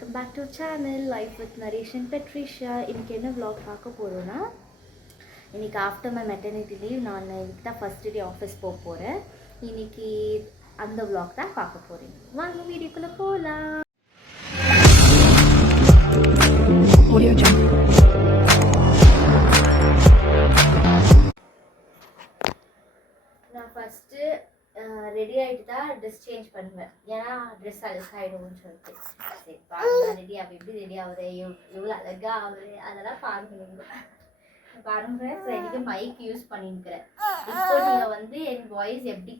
Welcome back to channel life with Naresh and Patricia. இன்றைக்கி என்ன vlog பார்க்க போகிறோன்னா, இன்றைக்கி ஆஃப்டர் மை மெட்டர்னிட்டி லீவ் நான் இன்றைக்கி தான் ஃபஸ்ட் டே ஆஃபீஸ் போக போகிறேன். இன்றைக்கி அந்த விலாக் தான் பார்க்க போகிறேன். வாங்க வீடியோக்குள்ளே போகலாம். நான் ஃபஸ்ட்டு ரெடி ஆகிட்டு தான் ட்ரெஸ் சேஞ்ச் பண்ணுவேன். ஏன்னா ட்ரெஸ் அழுக்காயிடும்னு சொல்லிட்டு சரி பாருங்க ரெடி அப்படி எப்படி ரெடி ஆகுது, எவ்வளோ அழகாக ஆகுது அதெல்லாம் பாருங்க. சரிக்கு மைக் யூஸ் பண்ணிருக்கிறேன். இப்போ நீங்கள் வந்து என் வாய்ஸ் எப்படி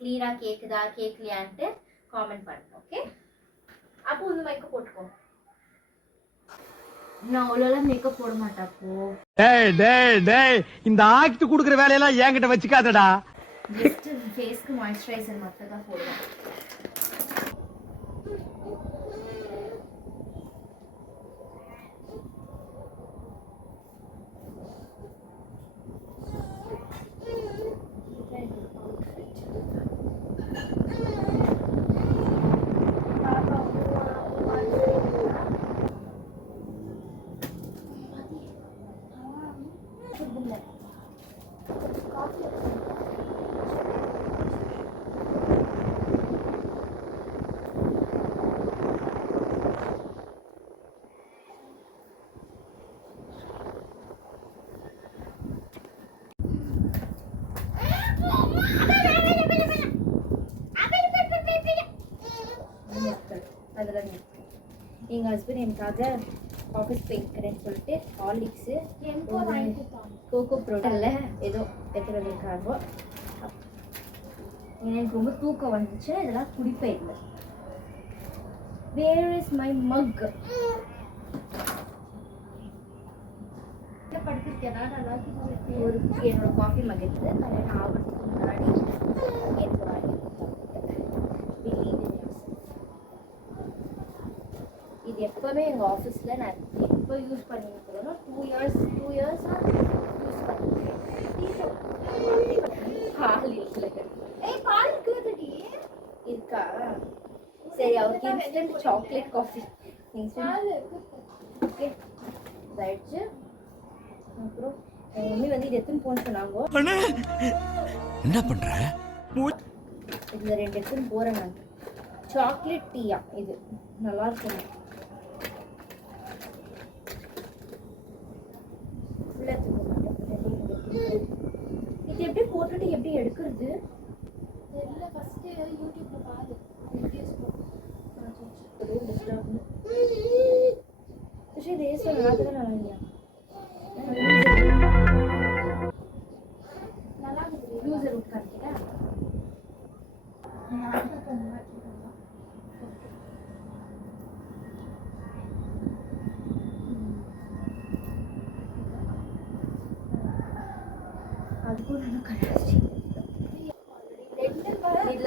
கிளியராக கேட்குதா கேட்கலையான்ட்டு காமெண்ட் பண்ணுங்க. ஓகே, அப்போ வந்து மைக்கை போட்டுக்கோ. நான் அவ்வளோ மேக்கப் போட மாட்டாப்போ. இந்த ஆக்ட் குடுக்குற வேலையெல்லாம் என்கிட்ட வச்சுக்காதடா. ஜஸ்ட் ஃபேஸ்க்கு மாய்ஸ்சரைசர் மட்டும் தான் போடுவேன். எங்கள் ஹஸ்பண்ட் எனக்காக ஆஃபீஸ் போயிருக்கிறேன்னு சொல்லிட்டு ஹார்லிக்ஸு கோகோ ப்ரோட்டனில் ஏதோ எடுத்துகிட்டு வந்திருக்காங்க. எனக்கு ரொம்ப தூக்கம் வந்துச்சு, இதெல்லாம் குடிப்பேன் இல்லை. வேர் இஸ் மை மக்? ஒரு என்னோட காஃபி மக் எடுத்து கல்யாணம் ஆகிறதுக்கு முன்னாடி எனக்கு வாங்கி இது எப்போவுமே எங்கள் ஆஃபீஸில் நான் எப்போ யூஸ் பண்ணியிருக்கிறேன்னா 2 இயர்ஸாக யூஸ் பண்ணியிருக்கேன். பால் இல்லை, பால் இருக்குதுடி இருக்கா? சரி, அவருக்கு இன்ஸ்டன்ட் சாக்லேட் காஃபி ஓகே ஆயிடுச்சு. அப்புறம் எங்கள் மம்மி வந்து இது எத்தனை போன்னு சொன்னாங்க. என்ன பண்ற? இதில் 2 எடுத்துன்னு போகிறேன் நான். சாக்லேட் டீயா இது நல்லா இருக்கும். இது எப்படி போட்டுட்டு எப்படி எடுக்கிறது தெரியல. ஃபஸ்ட்டு யூடியூப்ல பாரு வீடியோஸ் நல்லா இல்லையா? நல்லா இருக்குது. யூசர் உட்காந்துட்டா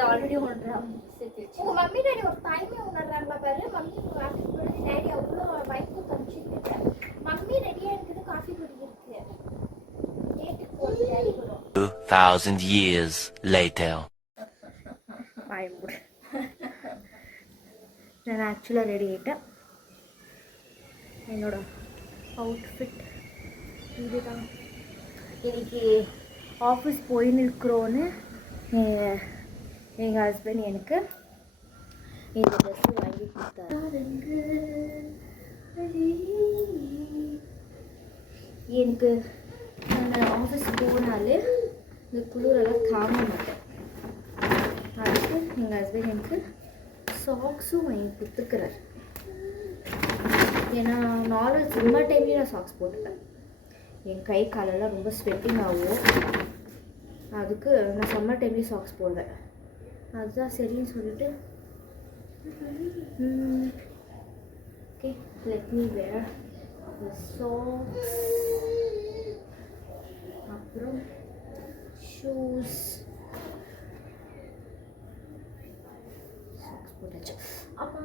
ஆல்ரெடி உங்க மம்மி டாடி ஒரு டைமே உணர்றாங்களா பாரு. மம்மி காஃபி குடிச்சு டாடி அவ்வளோ பைக்கு தம்பிச்சுட்டு மம்மி ரெடியா இருக்குது காஃபி குடிக்கிறதுக்கு. டேட்டுக்கு போய் டாடி வரும். 2000 years later. நான் ஆக்சுவலாக ரெடி ஆகிட்டேன். என்னோட அவுட்ஃபிட் இதுதான். இன்னைக்கு ஆஃபீஸ் போயின்னு இருக்கிறோன்னு எங்கள் ஹஸ்பண்ட் எனக்கு இந்த ட்ரெஸ்ஸு வாங்கி கொடுத்தாரு. எனக்கு நான் ஆஃபீஸ் போனாலே இந்த குளிரெல்லாம் தாங்க மாட்டேன். அதுக்கு எங்கள் ஹஸ்பண்ட் எனக்கு சாக்ஸும் வாங்கி கொடுத்துக்கிறார். ஏன்னா நார்மல் சம்மர் டைம்லேயும் நான் சாக்ஸ் போட்டுப்பேன். என் கை காலெல்லாம் ரொம்ப ஸ்வெட்டிங் ஆகும். அதுக்கு நான் சம்மர் டைம்லேயும் சாக்ஸ் போடுவேன். அதுதான் சரின்னு சொல்லிட்டு okay let me wear the socks. அப்புறம் ஷூஸ் சாக்ஸ் போட்டாச்சு. அப்போ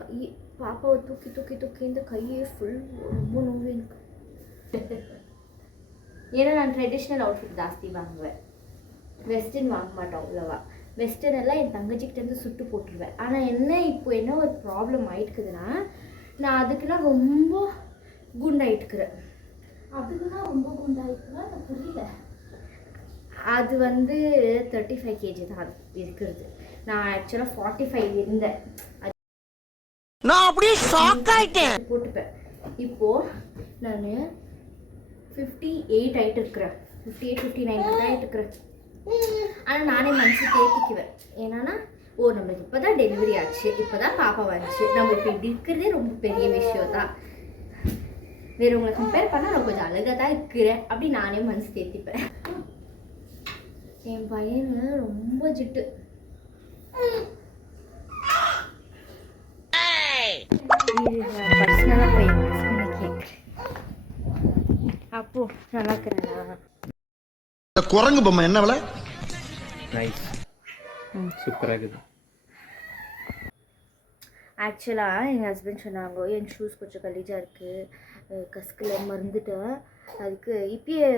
கை பாப்பாவை தூக்கி தூக்கி தூக்கி இந்த கையே ஃபுல் ரொம்ப நோவு எனக்கு. ஏன்னா நான் ட்ரெடிஷ்னல் அவுட்ஃபிட் ஜாஸ்தி வாங்குவேன், வெஸ்டர்ன் வாங்க மாட்டோம் அவ்வளோவா. வெஸ்டர்ன் எல்லாம் என் தங்கச்சிக்கிட்டேருந்து சுட்டு போட்டுருவேன். ஆனால் இப்போ என்ன ஒரு ப்ராப்ளம் ஆகிட்டுக்குதுன்னா, நான் அதுக்குலாம் ரொம்ப குண்டாயிட்டுக்கிறேன். அதுக்குன்னா ரொம்ப குண்டாயிட்டுனா எனக்கு புரியல. அது வந்து 35 kg தான் அது இருக்கிறது. நான் ஆக்சுவலாக 45 இருந்தேன். நான் அப்படியே ஷாக் ஆயிட்டேன். போட்டுப்பேன். இப்போது நான் 58 ஆகிட்டு இருக்கிறேன். 58, 59 ஆகிட்டு இருக்கிறேன். ஆனால் நானே மனசு தேர்த்திக்குவேன். ஏன்னா நம்மளுக்கு இப்போ தான் டெலிவரி ஆச்சு, இப்போ தான் பாப்பா வந்துச்சு, நம்ம இப்போ இப்படி இருக்கிறதே ரொம்ப பெரிய விஷயம் தான். வேறவங்களை கம்பேர் பண்ணால் நான் கொஞ்சம் அழகாக தான் இருக்கிறேன் அப்படி நானே மனசு தேர்த்திப்பேன். என் பையனு ரொம்ப ஜிட்டு. பர்சனலாக போய் கேட்குறேன். அப்போ நல்லா இருக்கிறேன்னா குரங்கு பொம்மை என்ன விலை? நைஸ், சூப்பராக இருக்குது. ஆக்சுவலாக எங்கள் ஹஸ்பண்ட் சொன்னாங்க, என் ஷூஸ் கொஞ்சம் கலீஜாக இருக்குது, கஸ்கில் மறந்துட்டேன், அதுக்கு இப்பயே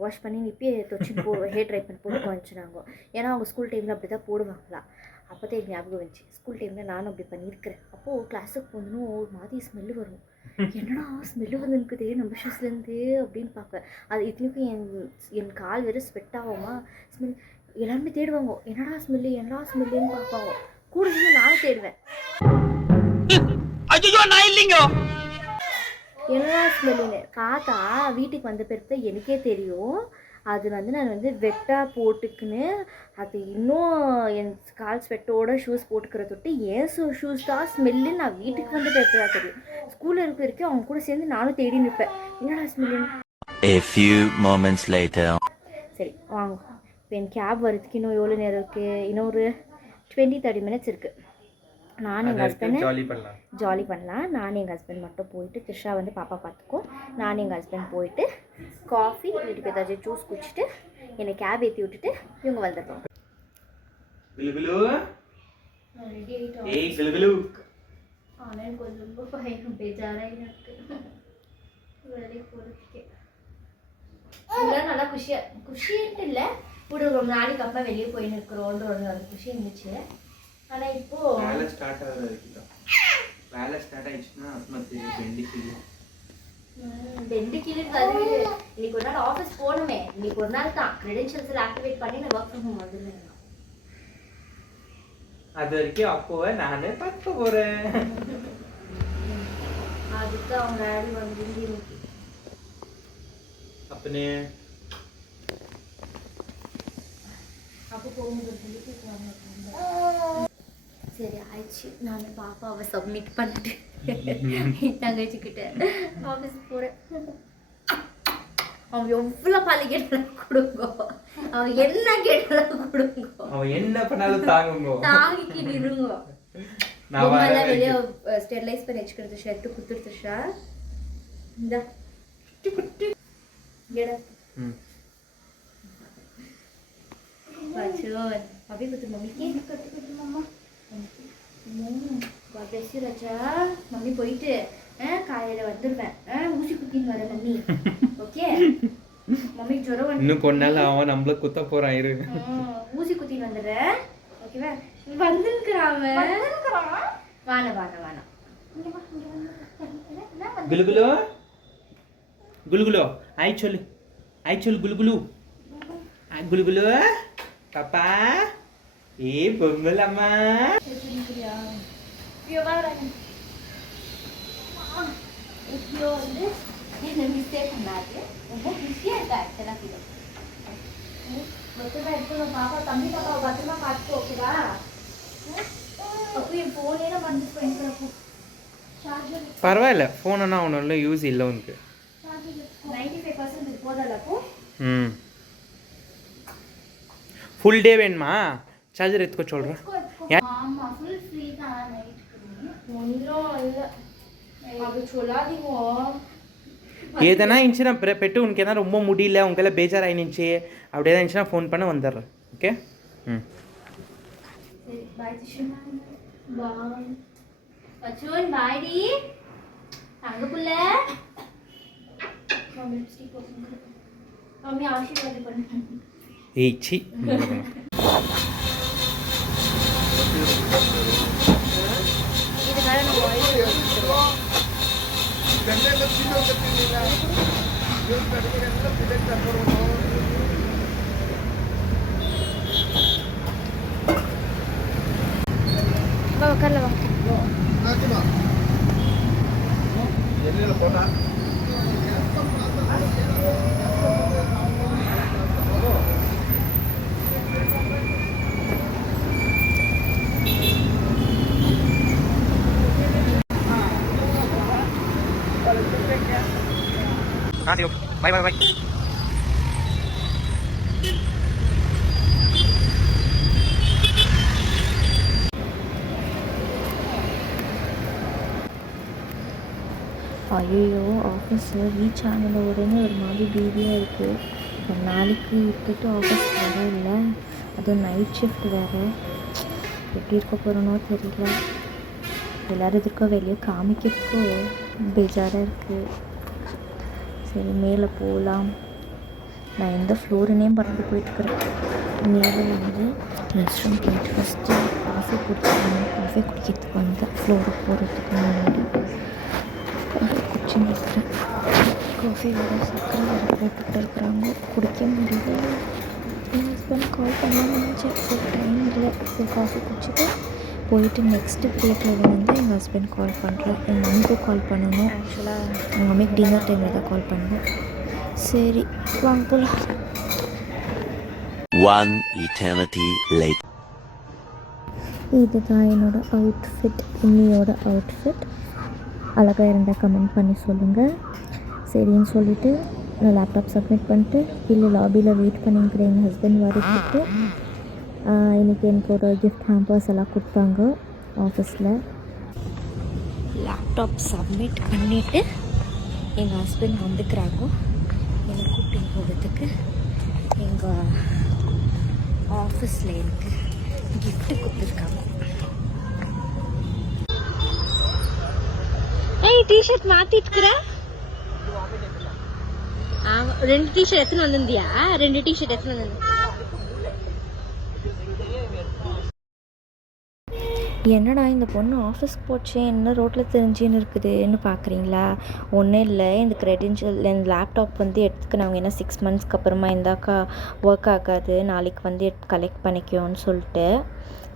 வாஷ் பண்ணி இப்பயே தொச்சு ஹேர் ட்ரை பண்ணி போட்டு வந்துச்சுனாங்க. ஏன்னா அவங்க ஸ்கூல் டைமில் அப்படி தான் போடுவாங்களா. அப்போ தான் எனக்கு ஞாபகம் வந்துச்சு, ஸ்கூல் டைமில் நானும் அப்படி பண்ணியிருக்கிறேன். அப்போது கிளாஸுக்கு போகணும் ஒரு மாதிரி ஸ்மெல்லு வரும். என்னடா ஸ்மெல்லு வந்துருக்கு தெரியும் நம்ம ஷூஸ்லேருந்து அப்படின்னு பார்க்க. அது இத்தனைக்கும் என் கால் வெறும் ஸ்வெட் ஆகுமா, ஸ்மெல் எல்லாருமே தேடுவாங்க, என்னடா ஸ்மெல்லுன்னு பார்ப்பாங்க. கூட சேர்ந்து நானும் தேடுவேன், என்னடா ஸ்மெல்லுன்னு. பார்த்தா வீட்டுக்கு வந்த பிறகு எனக்கே தெரியும், அது வந்து நான் வந்து வெட்டாக போட்டுக்குன்னு அது இன்னும் என் கால் ஸ்வெட்டோட ஷூஸ் போட்டுக்கிற தொட்டு ஏன் ஷூஸ் தான் ஸ்மெல்லுன்னு நான் வீட்டுக்கு வந்து பிறகு தான் தெரியும். ஸ்கூலில் இருக்க வரைக்கும் அவங்க கூட சேர்ந்து நானும் தேடி நிற்பேன், என்னடா ஸ்மெல்லுன்னு. A few moments later. சரி வாங்க, இப்போ என் கேப் வரதுக்கு இன்னும் எவ்வளோ நேரம் இருக்குது? இன்னொரு 20-30 minutes இருக்குது. நான் எங்கள் ஹஸ்பண்ட் ஜாலி பண்ணலாம். நான் எங்கள் ஹஸ்பண்ட் மட்டும் போயிட்டு, த்ரிஷா வந்து பாப்பா பார்த்துக்கோ, நான் எங்கள் ஹஸ்பண்ட் போயிட்டு காஃபி வீட்டுக்கு ஏதாச்சும் ஜூஸ் குடிச்சிட்டு என்னை கேப் ஏற்றி விட்டுட்டு இவங்க வந்துடுறோம். ஆனால் கொஞ்சம் ரொம்ப பயம் பேஜாராக இருக்குது வேலைக்கு போகிறதுக்கே. இதெல்லாம் நல்லா குஷின்ட்டு இல்லை, கூட ரொம்ப நாளைக்கு அப்புறம் வெளியே போயின்னு இருக்கிறோன்ற ஒரு குஷி இருந்துச்சு. ஆனால் இப்போது வேலை ஸ்டார்ட் ஆயிடுச்சுன்னா பெண்டு கீழே அது இன்னைக்கு ஒரு நாள் ஆஃபீஸ் போகணுமே, இன்னைக்கு ஒரு நாள் தான் கிரெடென்ஷியல்ஸ் எல்லாம் ஆக்டிவேட் பண்ணி நான் ஒர்க் ஃப்ரம் ஹோம் வந்துடுவேன். அது வரைக்கும் அப்போவே நானே பார்க்க போகிறேன். அதுக்கு அவங்க டேடி வந்து இன்னைக்கு அப்பனே அப்போ போகும்போது சரி ஆயிடுச்சு. நான் பாப்பாவை சப்மிட் பண்ணிட்டு தங்கச்சிக்கிட்ட ஆஃபீஸ் போகிறேன். அவன் எவ்வளோ பால் கேட்டாலும் கொடுங்க, அவன் என்ன கேட்டாலும் கொடுங்க, அவன் என்ன பண்ணாலும் தாங்கிக்கிட்டு இருங்க. பொம்மைலாம் வெளியே ஸ்டெர்லைஸ் பண்ணி வச்சுக்கிறது, ஷர்ட்டு குத்துருத்துஷா இந்த அப்படியே குத்து மம்மிக்கு மாமா. ரச்சா மம்மி போயிட்டு காலையில் வந்துடுவேன், ஊசி குத்தின்னு வரேன் மம்மி. ஓகே மம்மி ஜுரம் வந்து இன்னும் கொஞ்ச நாள் அவன் நம்மள குத்த போறான், இரு ஊசி குத்தின்னு வந்துடுறேன். ஓகேவா? வந்துருக்குறான் வான குலுகுலோ குலுகுலோ ஆய் சொல்லு குலுகுலு குலுகுலு பாப்பா. ஏ பொங்கலம்மா வந்து என்ன மிஸ்டேக் பண்ணாது, ரொம்ப பிஸியாக இருக்கா ஆக்சுவலாக. பத்திரமா எடுத்துக்கணும் பாப்பா, தம்பி பாப்பாவை பத்திரமா பார்த்துக்கோ. ஓகேவா? அப்போ என் ஃபோனே மறந்து போயிருக்கிறப்போ சார்ஜர் பரவாயில்ல, ஃபோனா ஒன்றும் யூஸ் இல்லை உனக்கு. 95% போதல. அப்போ ஃபுல் டே வேணுமா? சார்ஜர் எடுத்துக்கோ சொல்கிறேன். ஆமா ஃபுல் ஃப்ரீ தான் நைட்டுக்கு. ஒன்றும் இல்லை அது சொல்லாதீங்க. ஏதனா இருந்துச்சுன்னா பெட்டு உனக்கு எதனா ரொம்ப முடியல, உங்களால் பேஜார் ஆயிடுச்சு அப்படியே தான் இருந்துச்சுன்னா ஃபோன் பண்ண வந்துடுறேன். ஓகே சரி பாய் திஷுமா. பாய் அச்சுன். பாய் டி தங்க புள்ள. மம்மி லிப்ஸ்டிக் போடுங்க, மம்மி ஆசீர்வாதம் பண்ணு. ஏய் சி இது மேலே நம்ம உட்கார்ல வா. பாய் பாய் பாய். ஐயோ ஆஃபீஸில் ரீச் ஆனது உடனே ஒரு மாதிரி பீதியாக இருக்குது. ஒரு நாளைக்கு விட்டுட்டு ஆஃபீஸ் வர இல்லை, அதுவும் நைட் ஷிஃப்ட் வேறு. எப்படி இருக்க போகிறோனோ தெரியல. எல்லோரும் இதுக்கோ வெளியே காமிக்கிறதுக்கோ பேஜாராக இருக்குது. சரி மேலே போகலாம். நான் எந்த ஃப்ளோருன்னே பறந்து போயிட்டுருக்கிறேன். மேலே வந்து ரெஸ்ட் ரூம் போயிட்டு ஃபஸ்ட்டு காஃபி குடிச்சிடணும். காஃபி குடிக்கிறதுக்கு வந்தேன் ஃப்ளோருக்கு போகிறதுக்கு முன்னாடி குடிச்சுன்னு இருக்கிறேன். காஃபி வேறு சக்கரை வேறு போட்டுக்கிட்டு இருக்கிறாங்க, குடிக்க முடியல. என் ஹஸ்பண்ட் கால் பண்ணாமல் நினச்சேன். சரி டைம் இல்லை, சரி காஃபி குடிச்சிட்டு போயிட்டு நெக்ஸ்ட்டு பிரேக்கில் வந்து எங்கள் ஹஸ்பண்ட் கால் பண்ணுறேன். எங்கள் மம்மிக்கும் கால் பண்ணணும். ஆக்சுவலாக எங்கள் மம்மிக்கு டின்னர் டைமில் தான் கால் பண்ணுவேன். சரி வாங்க போகலாம். One eternity later. இதுதான் என்னோடய அவுட்ஃபிட், இன்னியோட அவுட்ஃபிட். அழகாக இருந்தால் கமெண்ட் பண்ணி சொல்லுங்கள். சரின்னு சொல்லிவிட்டு நான் லேப்டாப் சப்மிட் பண்ணிட்டு இல்லை லாபியில் வெயிட் பண்ணிக்கிறேன். எங்கள் ஹஸ்பண்ட் வரதுக்கு இன்றைக்கி எனக்கு ஒரு கிஃப்ட் ஹேம்பர்ஸ் எல்லாம் கொடுத்தாங்க ஆஃபீஸில். லேப்டாப் சப்மிட் பண்ணிவிட்டு எங்கள் ஹஸ்பண்ட் வந்துக்கிறாங்க என்னை கூப்பிட்டு போகிறதுக்கு. எங்கள் ஆஃபீஸில் எனக்கு கிஃப்ட்டு கொடுத்துருக்காங்க. டிஷர்ட் மாத்திட்டுக்கிற? ரெண்டு டிஷர்ட் எத்தனை வந்திருந்தியா? ரெண்டு டிஷர்ட் எத்தனை வந்து? என்னடா இந்த பொண்ணு ஆஃபீஸ்க்கு போச்சு, என்ன ரோட்டில் தெரிஞ்சுன்னு இருக்குதுன்னு பார்க்குறீங்களா? ஒன்றும் இல்லை, இந்த க்ரெடென்ஷியல் இந்த லேப்டாப் வந்து எடுத்துக்கினாங்க. ஏன்னா 6 monthsக்கு அப்புறமா இருந்தாக்கா ஒர்க் ஆகாது, நாளைக்கு வந்து கலெக்ட் பண்ணிக்கோன்னு சொல்லிட்டு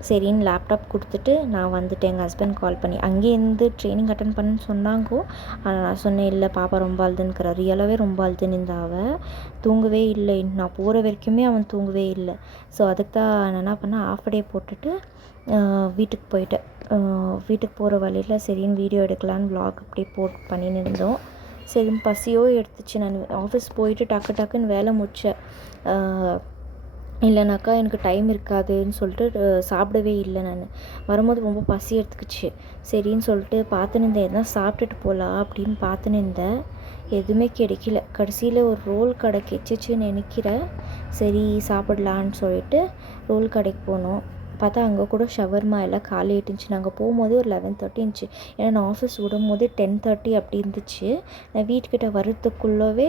சரின்னு லேப்டாப் கொடுத்துட்டு நான் வந்துட்டேன். எங்கள் ஹஸ்பண்ட் கால் பண்ணி அங்கேருந்து ட்ரைனிங் அட்டன் பண்ணுன்னு சொன்னாங்கோ. ஆனால் நான் சொன்னேன் இல்லை பாப்பா ரொம்ப அழுதுன்னுக்கிறா. ரியலாகவே ரொம்ப அழுதுன்னு இருந்தா. அவள் தூங்கவே இல்லை. நான் போகிற வரைக்குமே அவன் தூங்கவே இல்லை. ஸோ அதுக்கு தான் நான் என்ன பண்ணேன், ஆஃப் டே போட்டுட்டு வீட்டுக்கு போயிட்டேன். வீட்டுக்கு போகிற வழியில் சரின்னு வீடியோ எடுக்கலான்னு வ்ளாக் அப்படியே பண்ணின்னு இருந்தோம். சரின்னு பசியோ எடுத்துச்சு. நான் ஆஃபீஸ் போயிட்டு டக்குன்னு வேலை முடித்தேன். இல்லைனாக்கா எனக்கு டைம் இருக்காதுன்னு சொல்லிட்டு சாப்பிடவே இல்லை. நான் வரும்போது ரொம்ப பசி எடுத்துக்கிச்சு. சரின்னு சொல்லிட்டு பார்த்துன்னு இருந்தேன், எதனா சாப்பிட்டுட்டு போகலாம் அப்படின்னு பார்த்துன்னு இருந்தேன். எதுவுமே கிடைக்கல. கடைசியில் ஒரு ரோல் கடை கிடச்சிச்சின்னு நினைக்கிறேன். சரி சாப்பிடலான்னு சொல்லிட்டு ரோல் கடைக்கு போனோம். பார்த்தா அங்கே கூட ஷவர்மா எல்லாம் காலி ஆகிட்டுருந்துச்சு. நாங்கள் போகும்போது ஒரு 11:30 இருந்துச்சு. ஏன்னா நான் ஆஃபீஸ் விடும்போது 10:30 அப்படி இருந்துச்சு. நான் வீட்டுக்கிட்ட வர்றதுக்குள்ளவே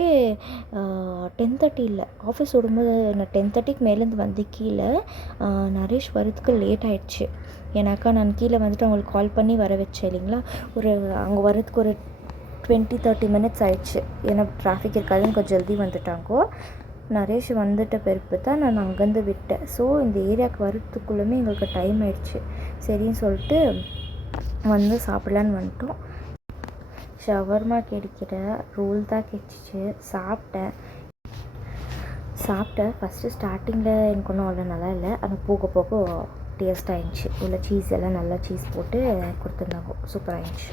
10:30 இல்லை, ஆஃபீஸ் விடும்போது நான் 10:30க்கு மேலேருந்து வந்து கீழே நரேஷ் வர்றதுக்கு லேட் ஆகிடுச்சு. ஏன்னாக்கா நான் கீழே வந்துட்டு அவங்களுக்கு கால் பண்ணி வர வச்சேன் இல்லைங்களா. அங்கே வர்றதுக்கு ஒரு 20-30 minutes ஆயிடுச்சு. ஏன்னா டிராஃபிக் இருக்காதுன்னு கொஞ்சம் ஜல்தி வந்துட்டாங்கோ. நரேஷ் வந்துட்ட பிறப்பு தான் நான் அங்கேருந்து விட்டேன். ஸோ இந்த ஏரியாவுக்கு வர்றதுக்குள்ளேயுமே எங்களுக்கு டைம் ஆயிடுச்சு. சரின்னு சொல்லிட்டு வந்து சாப்பிட்லான்னு வந்துட்டோம். ஷவர்மா கிடைக்கிற ரோல் தான் கிடச்சிச்சு. சாப்பிட்டேன். ஃபஸ்ட்டு ஸ்டார்டிங்கில் எனக்கு ஒன்றும் அவ்வளோ நல்லா இல்லை. ஆனால் போக போக டேஸ்ட் ஆகிடுச்சு. உள்ள சீஸ் எல்லாம் நல்லா சீஸ் போட்டு கொடுத்துருந்தாங்க. சூப்பராக இருந்துச்சு.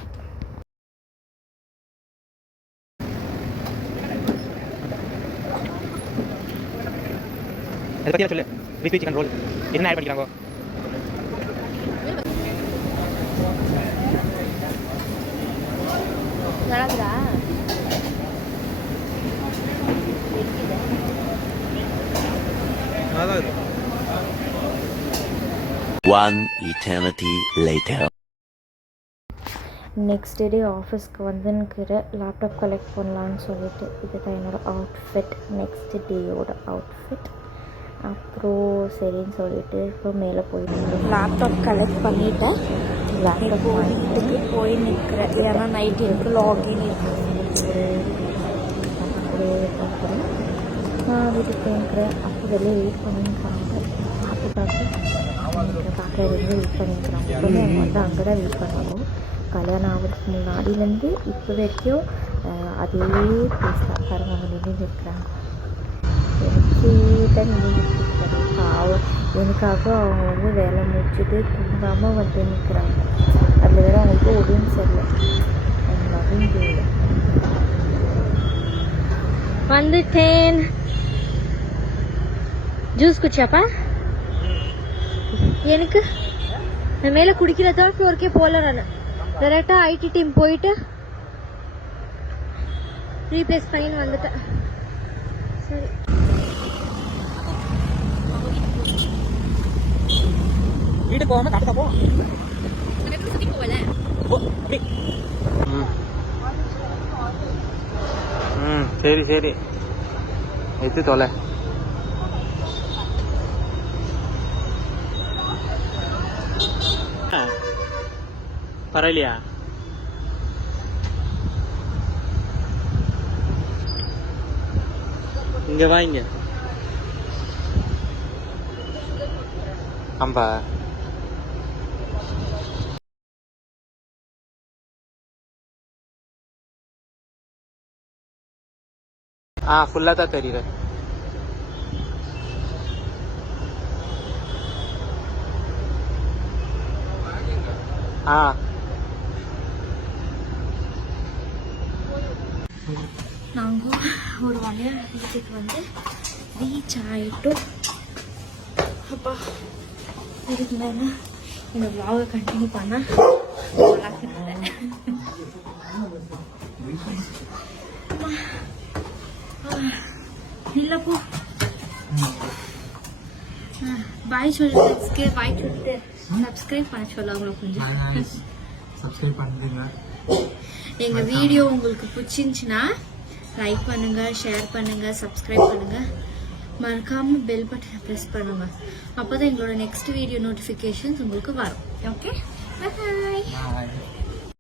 அதை பற்றி சொல்லு. கிறிஸ்பி சிக்கன் ரோல் என்ன ஆட் பண்ணிக்கிறாங்க? நல்லாக்குதா? நல்லா இருக்கு. One eternity later. Next day ஆஃபீஸ்க்கு வந்துன்னுக்கிற லேப்டாப் கலெக்ட் பண்ணலான்னு சொல்லிட்டு இதுதான் என்னோடய அவுட்ஃபிட். Next டேயோட outfit. அப்புறம் சரின்னு சொல்லிட்டு இப்போ மேலே போயிட்டு லேப்டாப் கலெக்ட் பண்ணிவிட்டேன். லேப்டாப் வாங்கிட்டு போய் நிற்கிறேன். ஏன்னா நைட் இருக்கு, லாகின் இருக்கு. அப்படியே பார்க்குறேன். நான் வீட்டுக்கு போயிருக்கிறேன். அப்போ வெளியே வெயிட் பண்ணியிருக்காங்க. பார்க்க வெயிட் பண்ணியிருக்கிறாங்க. எப்பவுமே அவங்க வந்து அங்கே தான் வெயிட் பண்ணுவாங்க. கல்யாணம் ஆகிறதுக்கு முன்னாடியிலேருந்து இப்போ வரைக்கும் அதே பிளேஸ் தான். பாருங்க அவங்க நின்று இருக்கிறாங்க. எனக்கு தான் நின்றுட்டு பாவம். எனக்காக அவங்க வந்து வேலை முடிச்சுட்டு தூங்காமல் வந்து நிற்கிறாங்க. அதில் வேறு அவங்களுக்கு உடம்பு சரியில்லை. அவங்க வந்துட்டேன். ஜூஸ் குடிச்சாப்பா? எனக்கு நான் மேலே குடிக்கிறதா ஃப்ளோருக்கே போகல. நான் டேரெக்டாக ஐடி டீம் போயிட்டு ரீப்ளேஸ் பண்ணின்னு வந்துட்டேன். சரி, வீட்டுக்கு போகாமல் கரெக்டாக போ. சுற்றி போகல. சரி சரி எடுத்து தொலை. பரவாயில்லையா? இங்க வா. இங்க அம்பா ஃபுல்லாக தான் தெரியுது. நாங்கள் ஒரு வழியாக வீட்டுக்கு வந்து ரீச் ஆகிட்டோம். அப்பா இதுக்கு மேலே இந்த vlog கண்டினியூ பண்ணால் இல்லைப்போ பாய் சொல்லிட்டு பாய் சொல்லிட்டு சப்ஸ்கிரைப் பண்ண சொல்ல அவங்களுக்கு கொஞ்சம் சப்ஸ்கிரைப் பண்ணுங்க. எங்கள் வீடியோ உங்களுக்கு பிடிச்சிருந்துச்சின்னா லைக் பண்ணுங்கள், ஷேர் பண்ணுங்கள், சப்ஸ்கிரைப் பண்ணுங்கள். மறக்காமல் பெல் பட்டனை ப்ரெஸ் பண்ணுங்கள். அப்போ தான் எங்களோட நெக்ஸ்ட் வீடியோ நோட்டிஃபிகேஷன்ஸ் உங்களுக்கு வரும். ஓகே, பாய்.